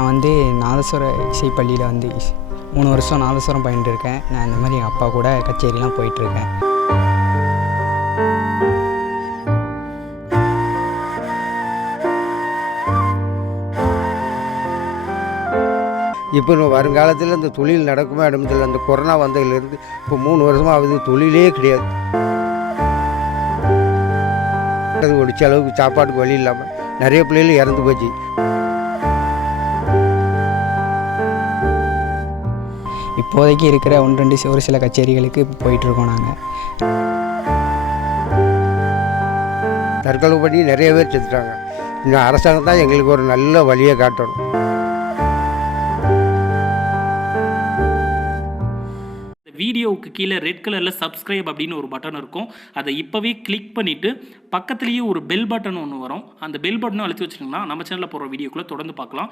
நான் வந்து நாதஸ்வர இசைப்பள்ளியில் வந்து மூணு வருஷம் நாதஸ்வரம் பயின்று இருக்கேன் நான் இந்த மாதிரி எங்கள் அப்பா கூட கச்சேரிலாம் போயிட்டுருக்கேன். இப்போ வருங்காலத்தில் இந்த தொழில் நடக்குமா இடமில்ல அந்த கொரோனா வந்ததுலேருந்து இப்போ மூணு வருஷமாக ஆகுது. தொழிலே கிடையாது. ஒடிச்ச அளவுக்கு சாப்பாட்டுக்கு வழி இல்லாமல் நிறைய பிள்ளைகள் இறந்து போச்சு. இப்போதைக்கு இருக்கிற ஒன்று ரெண்டு ஒரு சில கச்சேரிகளுக்கு போயிட்டுருக்கோம் நாங்கள் தற்கொலை பண்ணி நிறைய பேர் செத்துட்டாங்க. இன்னும் அரசாங்கம் தான் எங்களுக்கு ஒரு நல்ல வழியை காட்டணும். இந்த வீடியோவுக்கு கீழே ரெட் கலரில் சப்ஸ்கிரைப் அப்படின்னு ஒரு பட்டன் இருக்கும். அதை இப்போவே கிளிக் பண்ணிவிட்டு பக்கத்துலேயே ஒரு பெல் பட்டன் ஒன்று வரும். அந்த பெல் பட்டனும் அழுத்தி வச்சிட்டிங்கன்னா நம்ம சேனலில் போகிற வீடியோக்குள்ளே தொடர்ந்து பார்க்கலாம்.